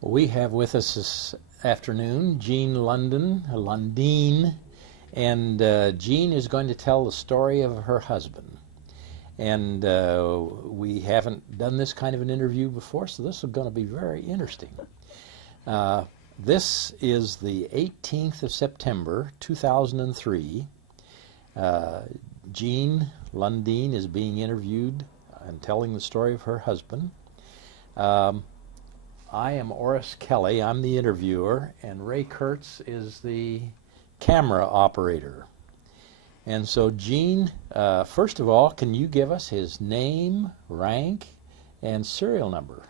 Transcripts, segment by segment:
We have with us this afternoon Jeanne Lundin, and Jeanne is going to tell the story of her husband. And we haven't done this kind of an interview before, so this is going to be very interesting. This is the 18th of September, 2003. Jeanne Lundin is being interviewed and telling the story of her husband. I am Oris Kelly, I'm the interviewer, and Ray Kurtz is the camera operator. And so Jeanne, first of all, can you give us his name, rank, and serial number?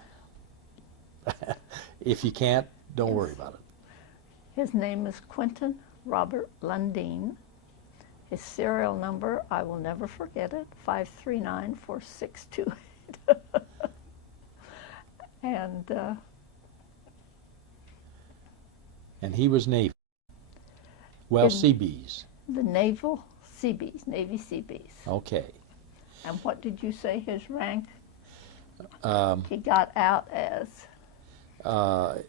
If you can't, don't worry about it. His name is Quentin Robert Lundin. His serial number, I will never forget it, 5394628. And he was Navy. Well, Seabees. The Naval Seabees, Navy Seabees. Okay. And what did you say his rank? He got out as?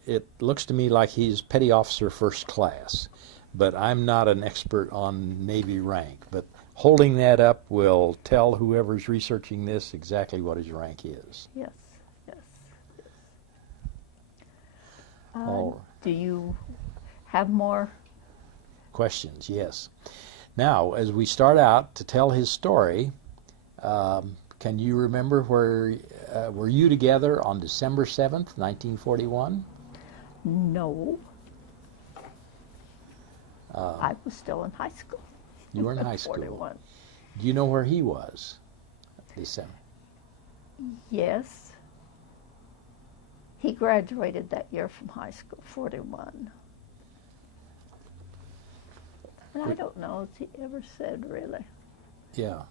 It looks to me like he's Petty Officer First Class, but I'm not an expert on Navy rank. But holding that up will tell whoever's researching this exactly what his rank is. Yes, yes. Do you have more questions? Yes. Now, as we start out to tell his story, can you remember where were you together on December 7th, 1941? No. I was still in high school. You were in high school. 41. Do you know where he was? December. Yes. He graduated that year from high school, 41. And I don't know if he ever said, really. Yeah.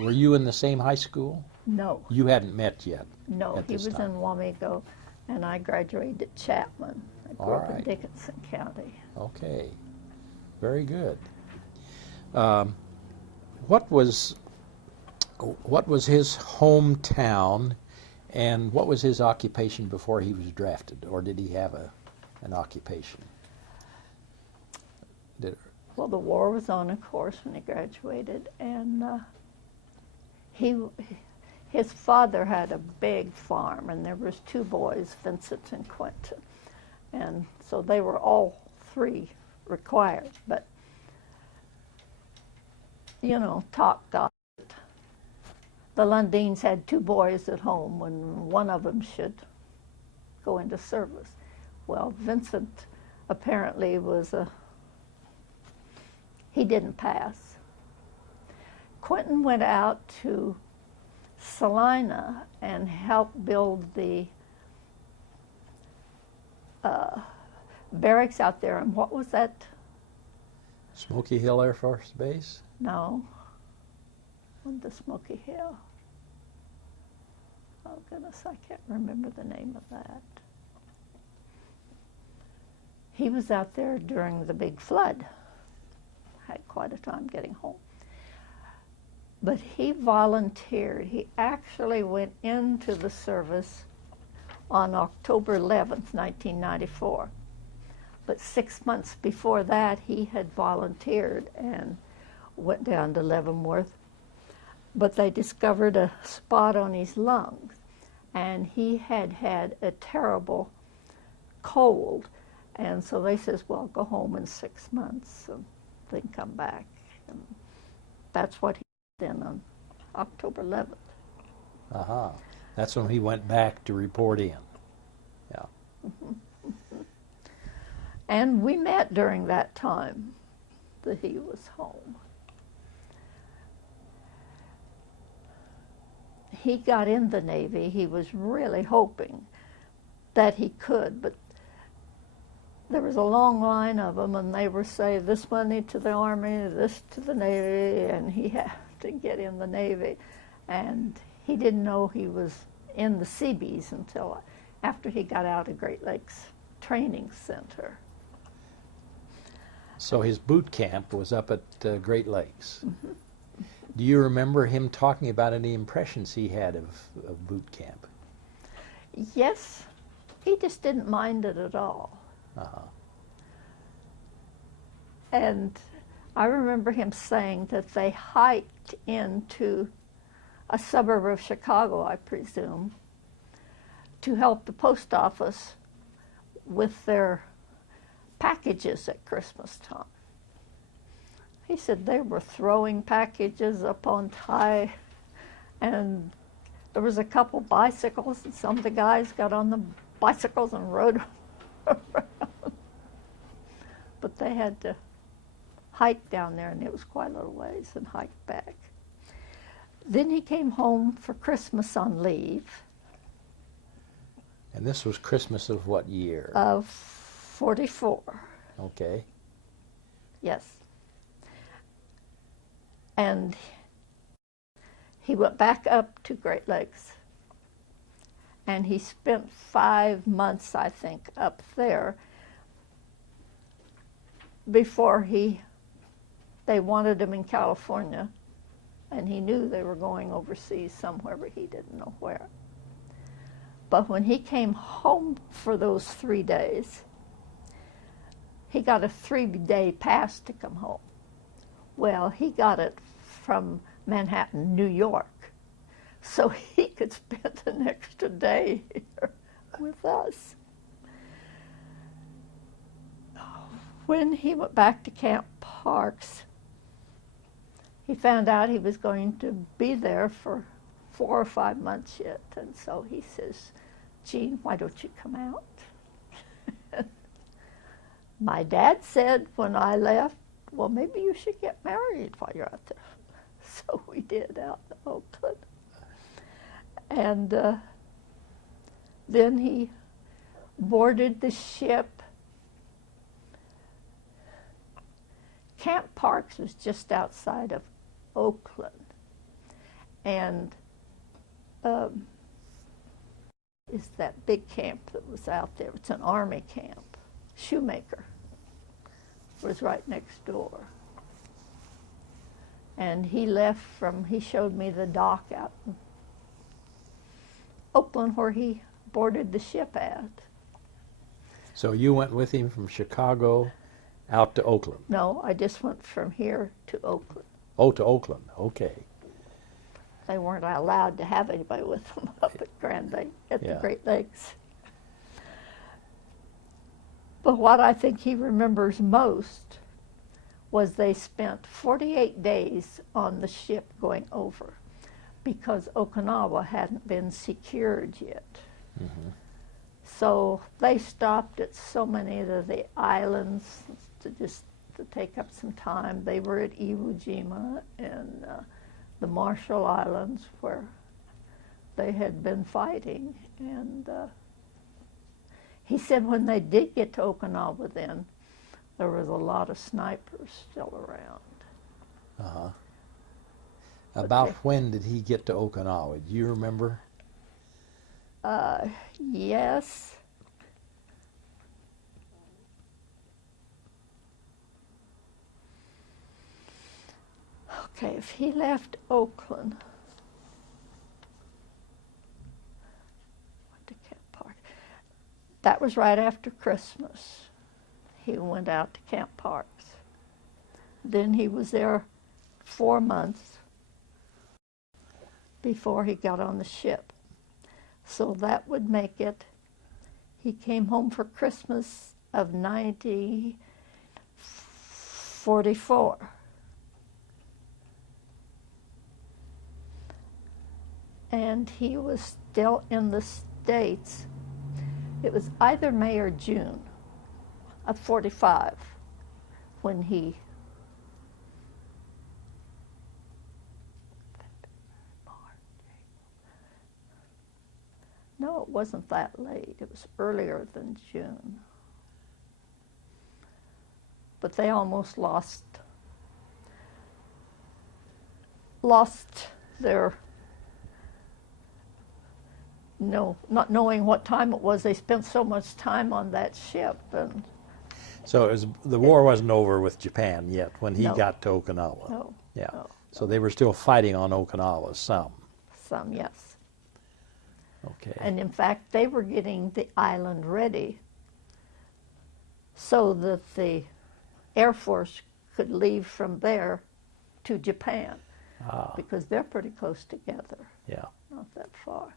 Were you in the same high school? No. You hadn't met yet? No, he was in Wamego, and I graduated at Chapman. I grew up in Dickinson County. Okay. Very good. What was his hometown, and what was his occupation before he was drafted, or did he have an occupation? Well, the war was on, of course, when he graduated, and his father had a big farm, and there was two boys, Vincent and Quentin, and so they were all three required. But you know, talk got it. The Lundins had two boys at home, and one of them should go into service. Well, Vincent apparently he didn't pass. Quentin went out to Salina and helped build the barracks out there. And what was that? Smoky Hill Air Force Base? No. On the Smoky Hill. Oh, goodness, I can't remember the name of that. He was out there during the big flood. Had quite a time getting home. But he volunteered. He actually went into the service on October 11th, 1994. But 6 months before that, he had volunteered and went down to Leavenworth. But they discovered a spot on his lungs, and he had had a terrible cold. And so they says, well, go home in 6 months and then come back. And that's what he did then on October 11th. Uh-huh. That's when he went back to report in. Yeah. And we met during that time that he was home. He got in the Navy. He was really hoping that he could, but there was a long line of them, and they were saying this money to the Army, this to the Navy, and he had to get in the Navy. And he didn't know he was in the Seabees until after he got out of Great Lakes Training Center. So his boot camp was up at Great Lakes. Mm-hmm. Do you remember him talking about any impressions he had of boot camp? Yes, he just didn't mind it at all. Uh-huh. And I remember him saying that they hiked into a suburb of Chicago, I presume, to help the post office with their packages at Christmas time. He said they were throwing packages up on high, and there was a couple bicycles, and some of the guys got on the bicycles and rode around. But they had to hike down there, and it was quite a little ways, and hike back. Then he came home for Christmas on leave. And this was Christmas of what year? Of 44. Okay. Yes. And he went back up to Great Lakes, and he spent 5 months, I think, up there before they wanted him in California, and he knew they were going overseas somewhere, but he didn't know where. But when he came home for those 3 days, he got a 3-day pass to come home. Well, he got it from Manhattan, New York, so he could spend an extra day here with us. When he went back to Camp Parks, he found out he was going to be there for 4 or 5 months yet, and so he says, "Jeanne, why don't you come out?" My dad said when I left, "Well, maybe you should get married while you're out there." So we did out in Oakland. And then he boarded the ship. Camp Parks was just outside of Oakland. And is that big camp that was out there. It's an army camp. Shoemaker was right next door. And he showed me the dock out in Oakland where he boarded the ship at. So you went with him from Chicago out to Oakland? No, I just went from here to Oakland. Oh, to Oakland, okay. They weren't allowed to have anybody with them up at the Great Lakes. But what I think he remembers most was they spent 48 days on the ship going over because Okinawa hadn't been secured yet. Mm-hmm. So they stopped at so many of the islands to take up some time. They were at Iwo Jima and the Marshall Islands where they had been fighting. And he said when they did get to Okinawa then, there was a lot of snipers still around. Uh-huh. About when did he get to Okinawa? Do you remember? Yes. Okay, if he left Oakland, went to Camp Park. That was right after Christmas. He went out to Camp Parks. Then he was there 4 months before he got on the ship. So that would make it, he came home for Christmas of 1944. And he was still in the States. It was either May or June of 45 when he No, it wasn't that late. It was earlier than June. But they almost lost their, not knowing what time it was. They spent so much time on that ship. And so the war wasn't over with Japan yet when he got to Okinawa? No. Yeah. No, so they were still fighting on Okinawa, some? Some, yes. Okay. And in fact, they were getting the island ready so that the Air Force could leave from there to Japan, because they're pretty close together. Yeah. Not that far.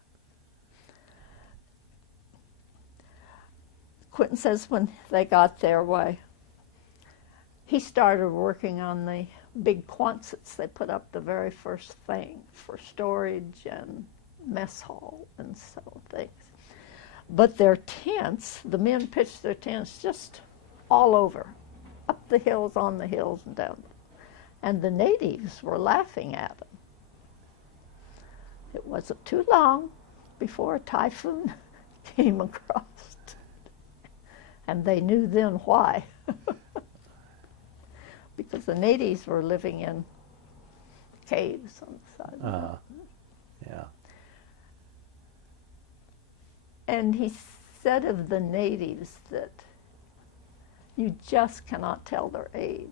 Quentin says when they got there, why, he started working on the big Quonsets. They put up the very first thing for storage and mess hall and so things. But their tents, the men pitched their tents just all over, up the hills, on the hills, and down. And the natives were laughing at them. It wasn't too long before a typhoon came across, and they knew then why. Because the natives were living in caves on the side of the mountain. Yeah. And he said of the natives that you just cannot tell their age.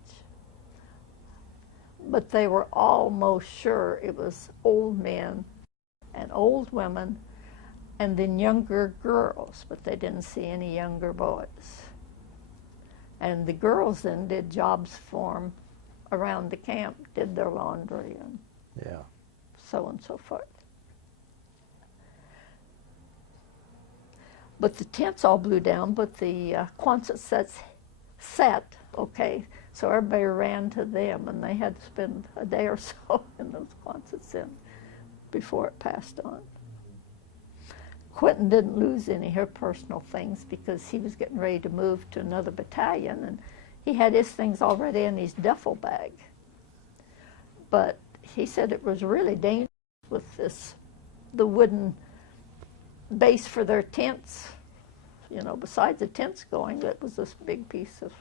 But they were almost sure it was old men and old women and then younger girls, but they didn't see any younger boys. And the girls then did jobs for them around the camp, did their laundry and so on and so forth. But the tents all blew down, but the Quonset sets set, okay, so everybody ran to them, and they had to spend a day or so in those Quonsets in before it passed on. Quentin didn't lose any of her personal things because he was getting ready to move to another battalion, and he had his things already in his duffel bag. But he said it was really dangerous with the wooden base for their tents. You know, besides the tents going, it was this big piece of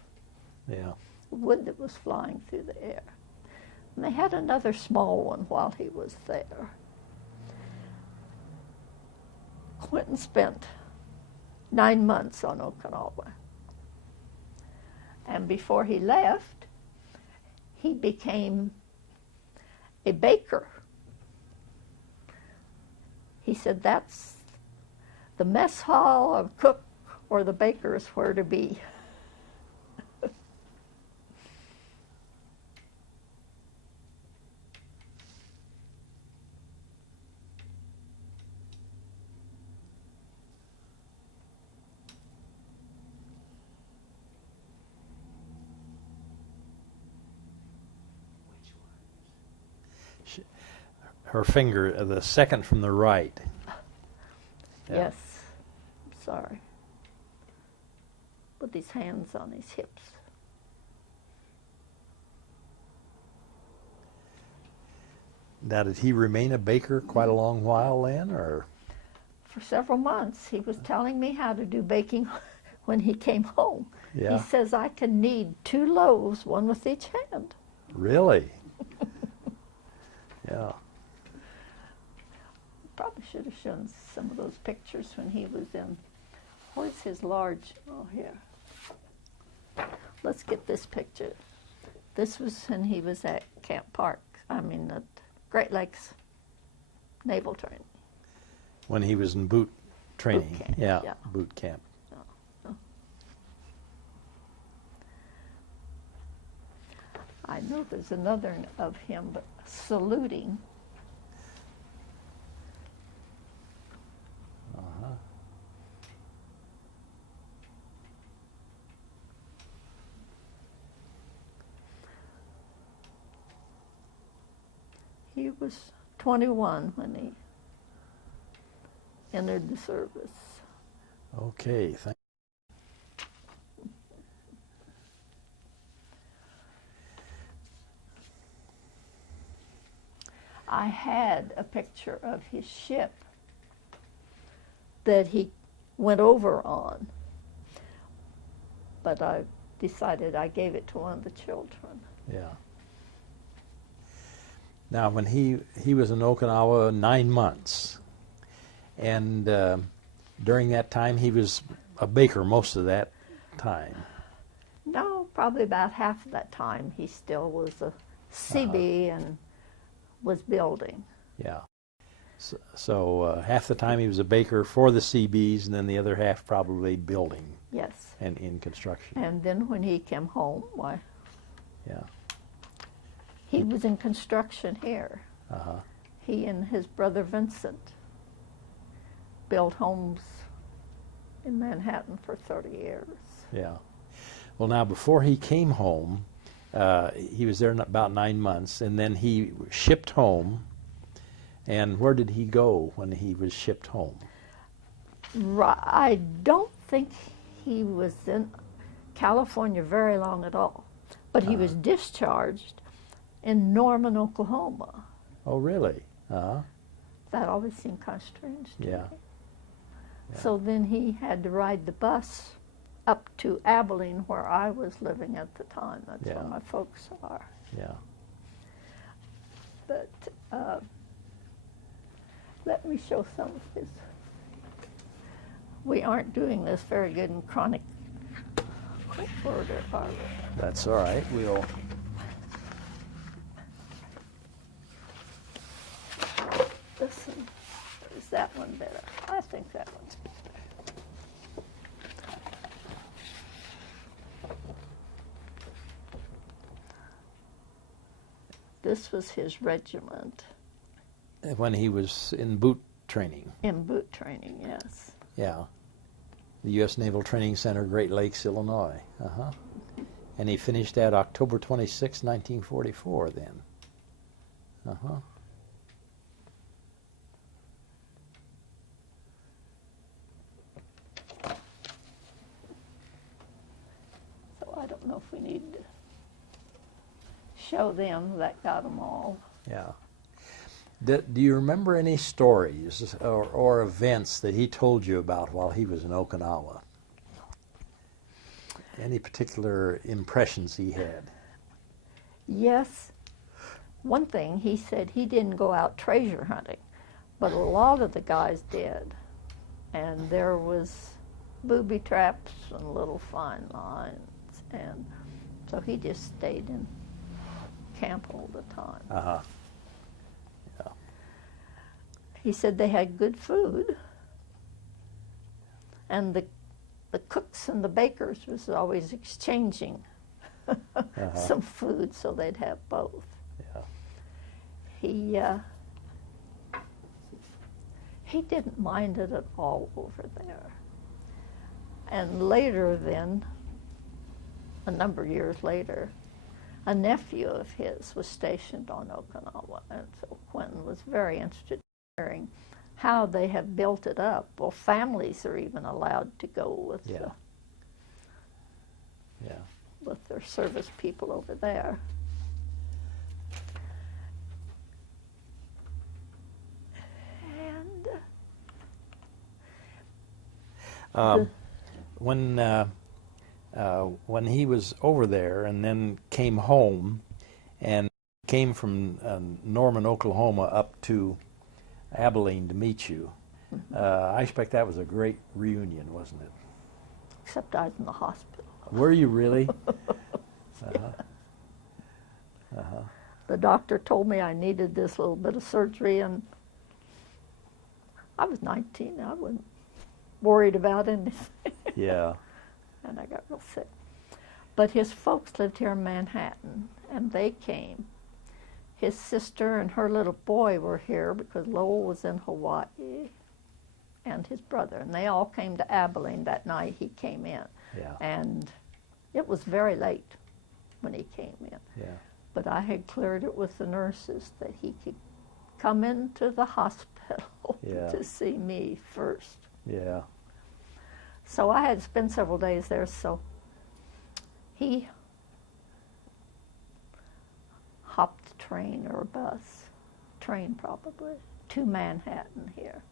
wood that was flying through the air. And they had another small one while he was there. Quentin spent 9 months on Okinawa. And before he left, he became a baker. He said that's the mess hall, or cook, or the baker is where to be. Her finger, the second from the right. Yes, I'm sorry. With his hands on his hips. Now, did he remain a baker quite a long while then, or? For several months. He was telling me how to do baking when he came home. Yeah. He says, I can knead 2 loaves, one with each hand. Really? Yeah. Probably should have shown some of those pictures when he was in, where's his large, oh, here. Let's get this picture. This was when he was at Camp Park, at Great Lakes Naval Training. When he was in boot training. Boot camp, yeah, boot camp. I know there's another of him, but saluting. He was 21 when he entered the service. Okay, thank you. I had a picture of his ship that he went over on, but I decided I gave it to one of the children. Yeah. Now, when he was in Okinawa 9 months, and during that time he was a baker most of that time. No, probably about half of that time he still was a CB and was building. Yeah. So half the time he was a baker for the CBs, and then the other half probably building. Yes. And in construction. And then when he came home, why? Yeah. He was in construction here. Uh-huh. He and his brother Vincent built homes in Manhattan for 30 years. Yeah. Well, now, before he came home, he was there about 9 months, and then he shipped home. And where did he go when he was shipped home? I don't think he was in California very long at all, but he was discharged in Norman, Oklahoma. Oh, really? Uh-huh. That always seemed kind of strange to me. Yeah. So then he had to ride the bus up to Abilene, where I was living at the time. That's where my folks are. Yeah. But let me show some of his. We aren't doing this very good in quick order, are we? That's all right. We'll. Listen, is that one better? I think that one's better. This was his regiment. When he was in boot training. In boot training, yes. Yeah. The U.S. Naval Training Center, Great Lakes, Illinois. Uh-huh. And he finished that October 26, 1944 then. Uh-huh. So I don't know if we need to show them. That got them all. Yeah. Do you remember any stories or events that he told you about while he was in Okinawa? Any particular impressions he had? Yes. One thing, he said he didn't go out treasure hunting, but a lot of the guys did. And there was booby traps and little fine lines. And so he just stayed in camp all the time. Uh-huh. He said they had good food, and the cooks and the bakers was always exchanging some food, so they'd have both. Yeah. He didn't mind it at all over there. And later then, a number of years later, a nephew of his was stationed on Okinawa, and so Quentin was very interested in how they have built it up. Well, families are even allowed to go with with their service people over there. And when he was over there and then came home and came from Norman, Oklahoma up to Abilene to meet you, I expect that was a great reunion, wasn't it? Except I was in the hospital. Were you really? The doctor told me I needed this little bit of surgery, and I was 19. I wasn't worried about anything. Yeah. And I got real sick. But his folks lived here in Manhattan, and they came. His sister and her little boy were here because Lowell was in Hawaii, and his brother. And they all came to Abilene that night he came in. Yeah. And it was very late when he came in. Yeah. But I had cleared it with the nurses that he could come into the hospital to see me first. Yeah. So I had to spend several days there, so he hopped a train or a bus, train probably, to Manhattan here.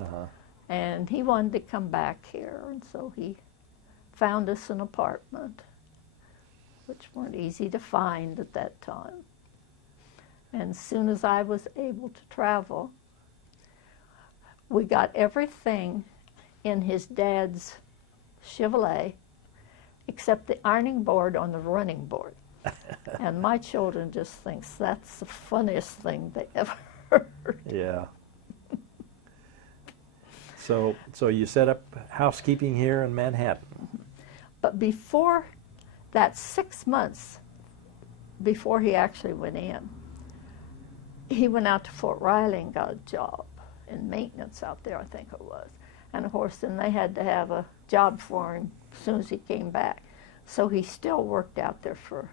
Uh-huh. And he wanted to come back here, and so he found us an apartment, which weren't easy to find at that time. And as soon as I was able to travel, we got everything in his dad's Chevrolet except the ironing board on the running board. And my children just thinks that's the funniest thing they ever heard. Yeah. So you set up housekeeping here in Manhattan. But before that, 6 months before he actually went in, he went out to Fort Riley and got a job in maintenance out there, I think it was. And of course, then they had to have a job for him as soon as he came back. So he still worked out there for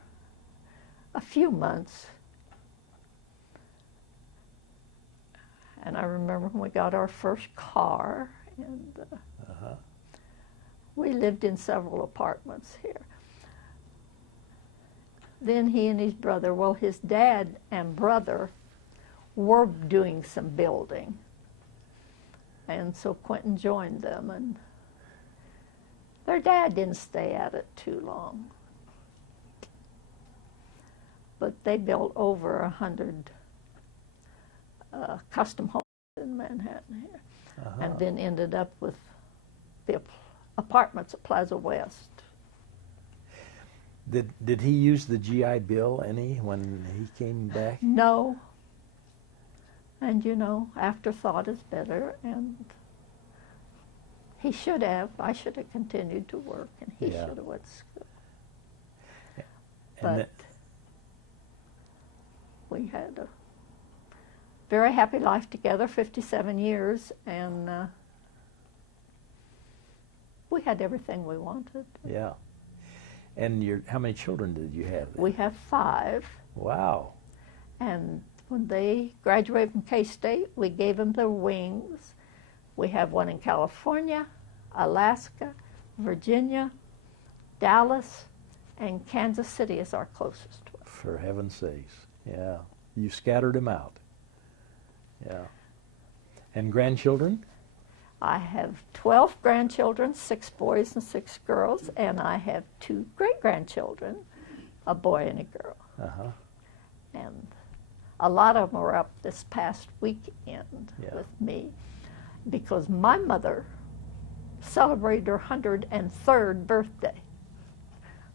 a few months. And I remember when we got our first car, and we lived in several apartments here. Then he and his brother, well, his dad and brother were doing some building. And so Quentin joined them, and their dad didn't stay at it too long. But they built over 100 custom homes in Manhattan here, and then ended up with the apartments at Plaza West. Did he use the GI Bill any when he came back? No. And you know, afterthought is better, and he should have. I should have continued to work, and he should have went to school. But we had a very happy life together, 57 years, and we had everything we wanted. Yeah. And how many children did you have then? We have 5. Wow. And when they graduated from K-State, we gave them their wings. We have one in California, Alaska, Virginia, Dallas, and Kansas City is our closest one. For heaven's sakes, yeah. You scattered them out. Yeah. And grandchildren? I have 12 grandchildren, 6 boys and 6 girls, and I have 2 great-grandchildren, a boy and a girl. And a lot of them were up this past weekend with me, because my mother celebrated her 103rd birthday.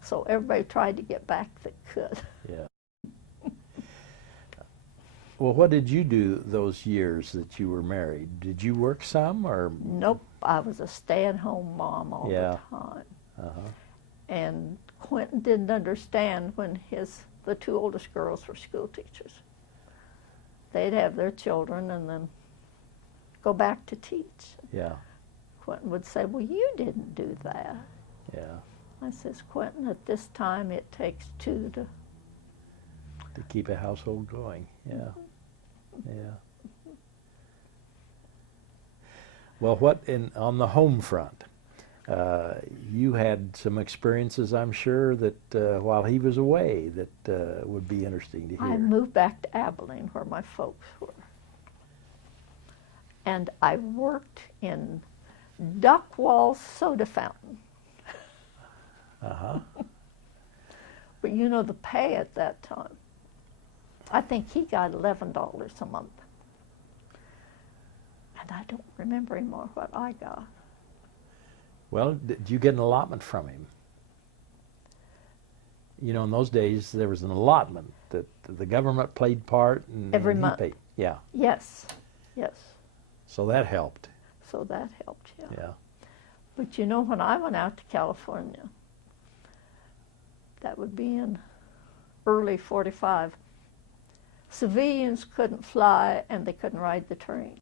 So everybody tried to get back that could. Yeah. Well, what did you do those years that you were married? Did you work some, or? Nope, I was a stay-at-home mom all the time. And Quentin didn't understand when the 2 oldest girls were school teachers. They'd have their children and then go back to teach. Yeah. Quentin would say, well, you didn't do that. Yeah. I says, Quentin, at this time it takes 2 to keep a household going. Yeah. Yeah. Well, on the home front, you had some experiences, I'm sure, that while he was away, that would be interesting to hear. I moved back to Abilene, where my folks were. And I worked in Duckwall's soda fountain. But you know, the pay at that time, I think he got $11 a month. And I don't remember anymore what I got. Well, did you get an allotment from him? You know, in those days, there was an allotment that the government played part and every he month. paid. Yeah. Yes, yes. So that helped. So that helped, yeah. Yeah. But you know, when I went out to California, that would be in early 45, civilians couldn't fly and they couldn't ride the train.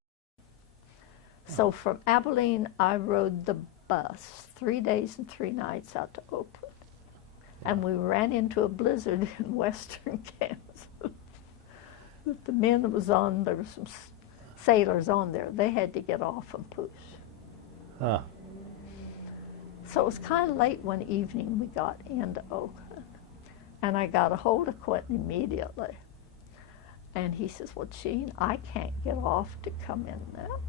So from Abilene, I rode the bus 3 days and 3 nights out to Oakland. And we ran into a blizzard in western Kansas. The men that was on, there were some sailors on there, they had to get off and push. So it was kind of late one evening we got into Oakland. And I got a hold of Quentin immediately. And he says, well, Jeanne, I can't get off to come in now.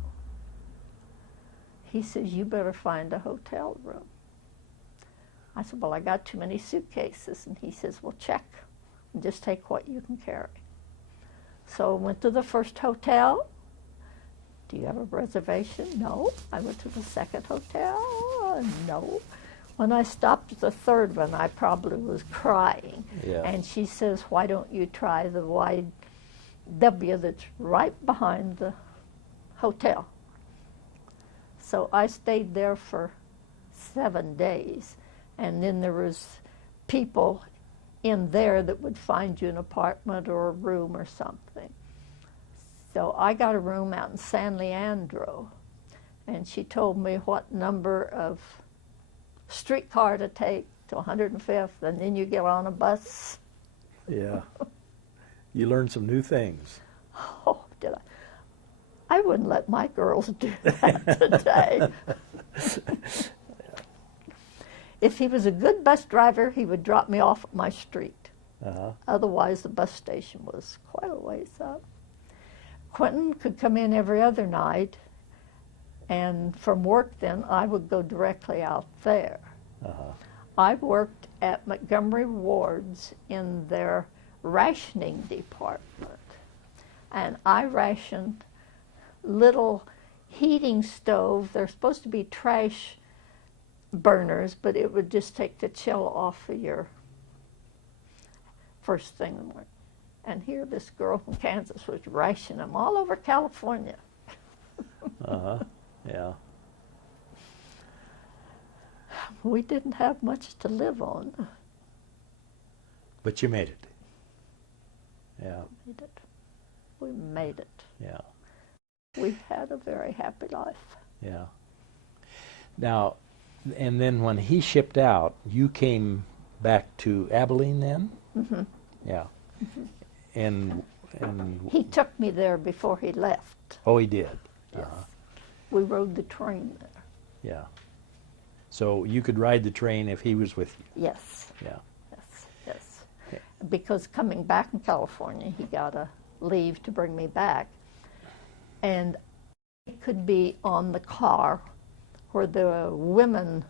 He says, you better find a hotel room. I said, well, I got too many suitcases. And he says, well, check and just take what you can carry. So I went to the first hotel. Do you have a reservation? No. I went to the second hotel. No. When I stopped at the third one, I probably was crying. Yeah. And she says, why don't you try the wide W that's right behind the hotel? So I stayed there for 7 days, and then there was people in there that would find you an apartment or a room or something. So I got a room out in San Leandro, and she told me what number of streetcar to take to 105th, and then you get on a bus. Yeah. You learned some new things. Oh, did I? I wouldn't let my girls do that today. If he was a good bus driver, he would drop me off at my street. Otherwise, the bus station was quite a ways up. Quentin could come in every other night, and from work then, I would go directly out there. I worked at Montgomery Ward's in their rationing department, and I rationed little heating stoves. They're supposed to be trash burners, but it would just take the chill off of your first thing in the morning. And here this girl from Kansas was rationing them all over California. Yeah. We didn't have much to live on. But you made it. Yeah. We made it. Yeah. We had a very happy life. Yeah. Now, and then when he shipped out, you came back to Abilene then? Mm-hmm. Yeah. Mm-hmm. And he took me there before he left. oh, he did. Yes. We rode the train there. Yeah. So you could ride the train if he was with you. Yes. Yeah. Yes. Okay. Because coming back in California, he got a leave to bring me back, and it could be on the car where the women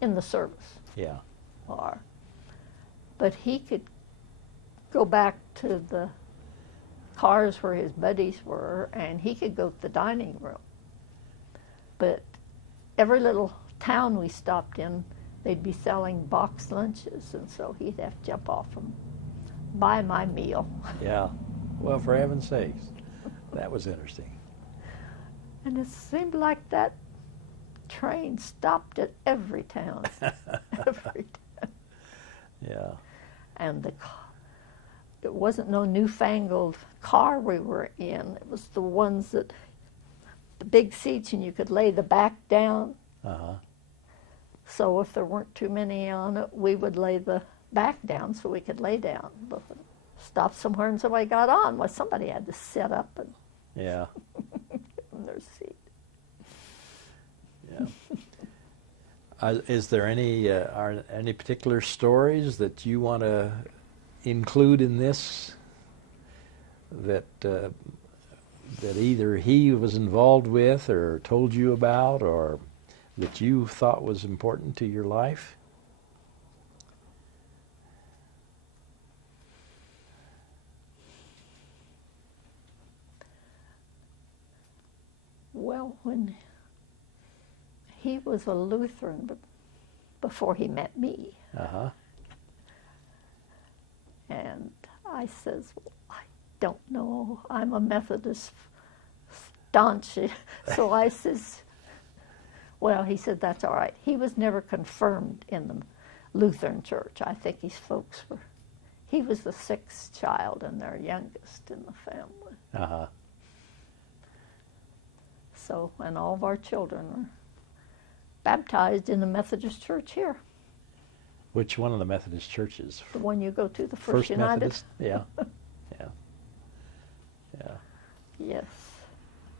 in the service Yeah. are. But he could go back to the cars where his buddies were, and he could go to the dining room. But every little town we stopped in, they'd be selling box lunches, and so he'd have to jump off and buy my meal. Yeah. Well, for heaven's sakes, that was interesting. And it seemed like that train stopped at every town. Every town. Yeah. And it wasn't no newfangled car we were in. It was the ones that, the big seats, and you could lay the back down. So if there weren't too many on it, we would lay the back down so we could lay down. But if it stopped somewhere and somebody got on, well, somebody had to sit up and Yeah. get in their seat. Yeah. Is there any are any particular stories that you want to include in this that that either he was involved with or told you about, or that you thought was important to your life? Well, when he was a Lutheran before he met me. And I says, well, I don't know. I'm a Methodist staunch. So I says, well, he said, that's all right. He was never confirmed in the Lutheran church. I think his folks were. He was the sixth child and their youngest in the family. So, and all of our children were baptized in the Methodist church here. Which one of the Methodist churches? The one you go to, the First United. Methodist? Yeah. Yeah. Yeah. Yes.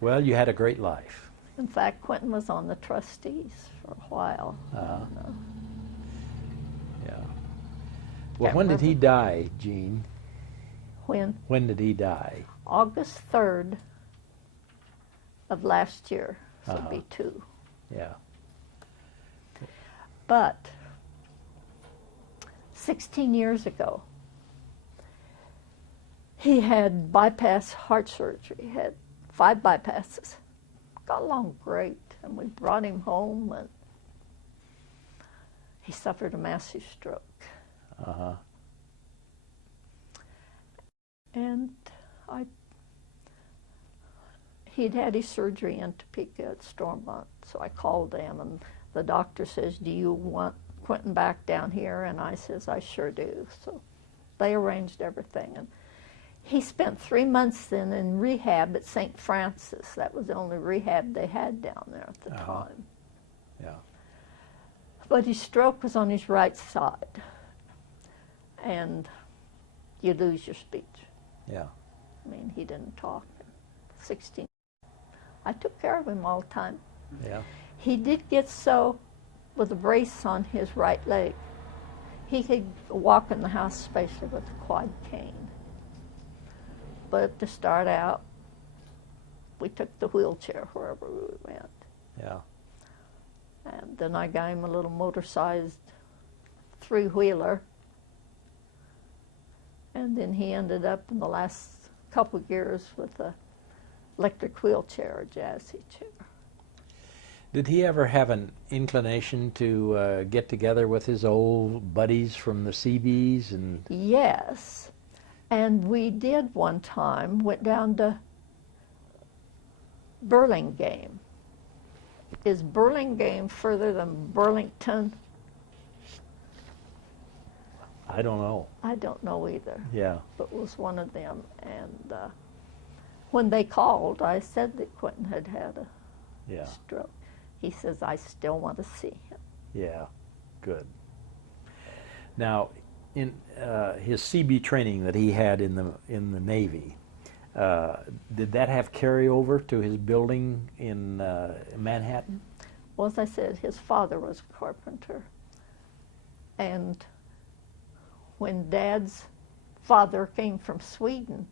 Well, you had a great life. In fact, Quentin was on the trustees for a while. Yeah. Well, Can't when did he remember. die, Jeanne? When did he die? August 3rd of last year, so it'd be 2. Yeah. But 16 years ago, he had bypass heart surgery. He had 5 bypasses. Got along great, and we brought him home, and he suffered a massive stroke. And I he'd had his surgery in Topeka at Stormont, so I called them, and the doctor says, "Do you want Quentin back down here?" And I says, "I sure do." So they arranged everything, and he spent 3 months then in rehab at St. Francis. That was the only rehab they had down there at the time. Yeah. But his stroke was on his right side, and you lose your speech. Yeah. I mean, he didn't talk. 16. I took care of him all the time. Yeah. He did get so with a brace on his right leg. He could walk in the house, especially with a quad cane. But to start out, we took the wheelchair wherever we went. Yeah. And then I got him a little motor-sized three-wheeler. And then he ended up in the last couple of years with a electric wheelchair, a Jazzy chair. Did he ever have an inclination to get together with his old buddies from the CBs? And Yes. And we did one time, went down to Burlingame. Is Burlingame further than Burlington? I don't know. I don't know either. Yeah. But it was one of them. And when they called, I said that Quentin had had a Yeah. stroke. He says, "I still want to see him." Yeah. Good. Now, in his CB training that he had in the Navy, did that have carryover to his building in Manhattan? Well, as I said, his father was a carpenter. And when Dad's father came from Sweden,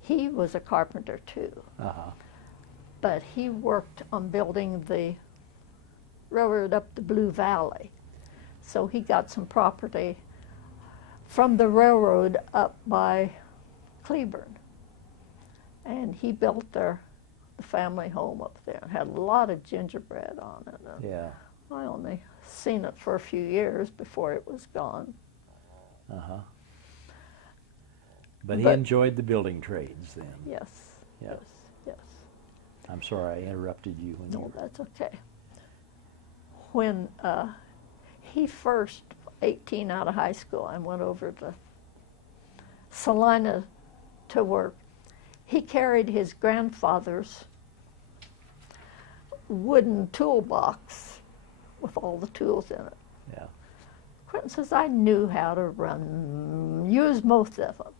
he was a carpenter too. Uh-huh. But he worked on building the railroad up the Blue Valley. So he got some property from the railroad up by Cleburne. And he built the family home up there. It had a lot of gingerbread on it. And Yeah. I only seen it for a few years before it was gone. Uh-huh. But he But- enjoyed the building trades then. Yes, Yeah. yes, yes. I'm sorry I interrupted you. When No, you that's okay. When he first, 18 out of high school, and went over to Salina to work, he carried his grandfather's wooden toolbox with all the tools in it. Yeah. Quentin says, "I knew how to use most of them."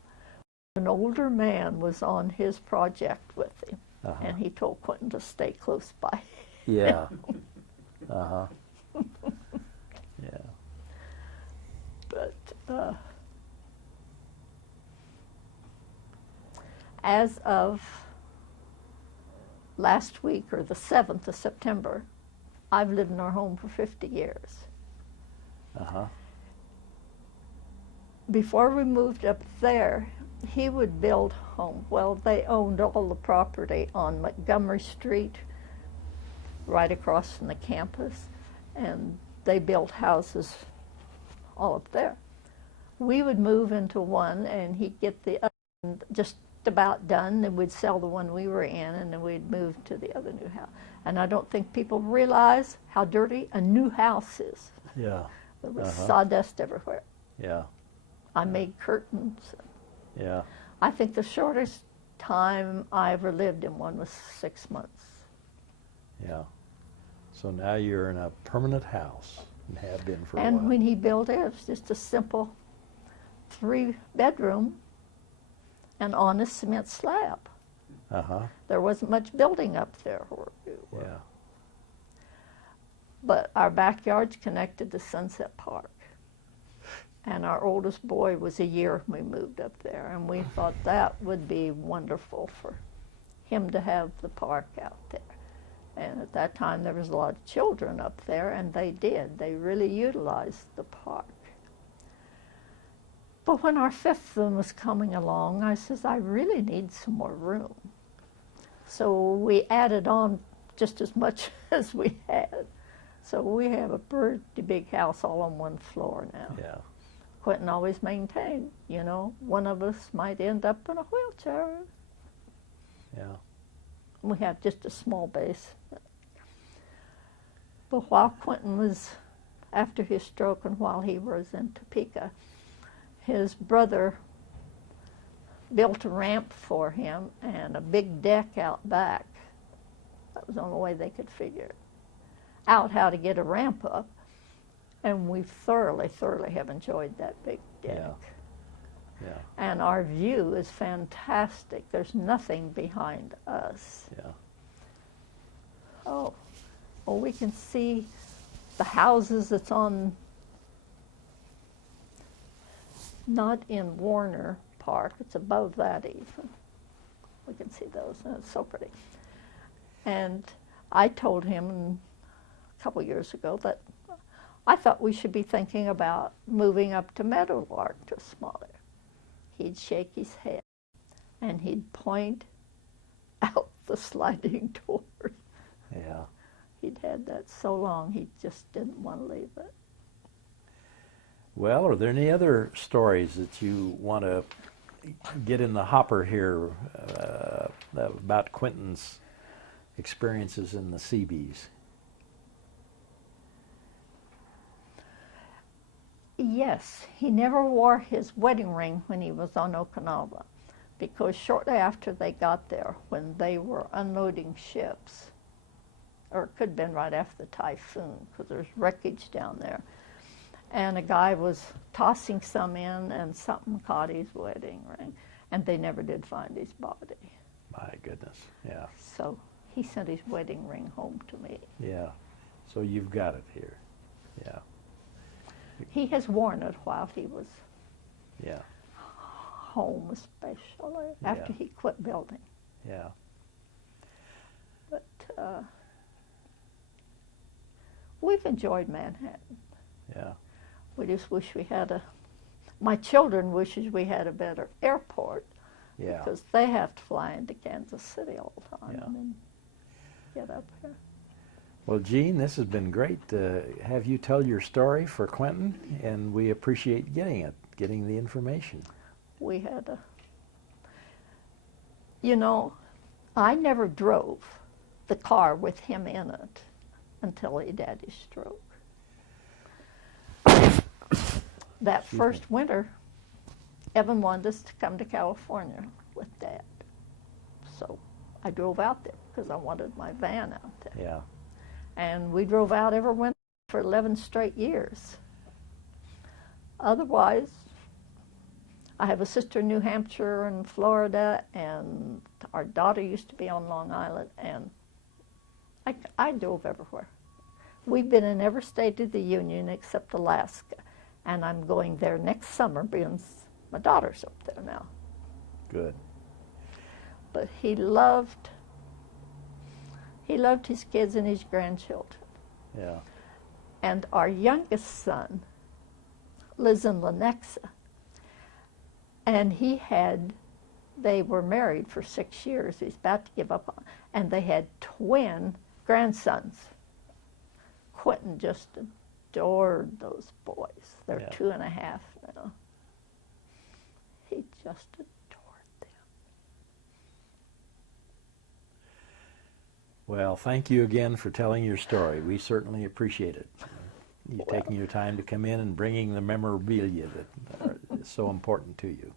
An older man was on his project with him, Uh-huh. and he told Quentin to stay close by. Yeah. Uh-huh. Yeah. But as of last week, or the 7th of September, I've lived in our home for 50 years. Uh-huh. Before we moved up there, he would build homes. Well, they owned all the property on Montgomery Street, right across from the campus, and they built houses all up there. We would move into one, and he'd get the other just about done, then we'd sell the one we were in, and then we'd move to the other new house. And I don't think people realize how dirty a new house is. Yeah. There was Uh-huh. sawdust everywhere. Yeah. I made curtains. Yeah. I think the shortest time I ever lived in one was 6 months. Yeah. So now you're in a permanent house and have been for a And while. when he built it, it was just a simple 3-bedroom and on a cement slab. Uh-huh. There wasn't much building up there where we were. Yeah. But our backyard's connected to Sunset Park. And our oldest boy was a year when we moved up there, and we thought that would be wonderful for him to have the park out there. And at that time, there was a lot of children up there, and they did. They really utilized the park. But when our 5th one was coming along, I says, "I really need some more room." So we added on just as much as we had. So we have a pretty big house all on one floor now. Yeah. Quentin always maintained, one of us might end up in a wheelchair. Yeah. We have just a small base. But while Quentin was, after his stroke and while he was in Topeka, his brother built a ramp for him and a big deck out back. That was the only way they could figure out how to get a ramp up. And we thoroughly have enjoyed that big deck. Yeah. Yeah. And our view is fantastic. There's nothing behind us. Yeah. Oh, well, we can see the houses that's on, not in Warner Park, it's above that even. We can see those, and it's so pretty. And I told him a couple years ago that I thought we should be thinking about moving up to Meadowlark to smaller. He'd shake his head, and he'd point out the sliding doors. Yeah. He'd had that so long, he just didn't want to leave it. Well, are there any other stories that you want to get in the hopper here about Quentin's experiences in the Seabees? Yes, he never wore his wedding ring when he was on Okinawa, because shortly after they got there, when they were unloading ships, or it could have been right after the typhoon, because there's wreckage down there, and a guy was tossing some in, and something caught his wedding ring, and they never did find his body. My goodness, yeah. So he sent his wedding ring home to me. Yeah, so you've got it here, yeah. He has worn it while he was Yeah, home, especially after Yeah. he quit building. yeah. But we've enjoyed Manhattan. Yeah. We just wish we had my children wishes we had a better airport, Yeah. because they have to fly into Kansas City all the time Yeah. and get up here. Well, Jeanne, this has been great to have you tell your story for Quentin, and we appreciate getting the information. We had I never drove the car with him in it until he had his stroke. That first winter, Evan wanted us to come to California with Dad. So I drove out there because I wanted my van out there. Yeah. And we drove out every winter for 11 straight years. Otherwise, I have a sister in New Hampshire and Florida, and our daughter used to be on Long Island, and I drove everywhere. We've been in every state of the Union except Alaska, and I'm going there next summer, being my daughter's up there now. Good. But he loved his kids and his grandchildren. Yeah. And our youngest son lives in Lenexa, and they were married for 6 years. He's about to give up on, and they had twin grandsons. Quentin just adored those boys. They're Yeah. 2.5 now. He just adored them. Well, thank you again for telling your story. We certainly appreciate it. You taking your time to come in and bringing the memorabilia that is so important to you.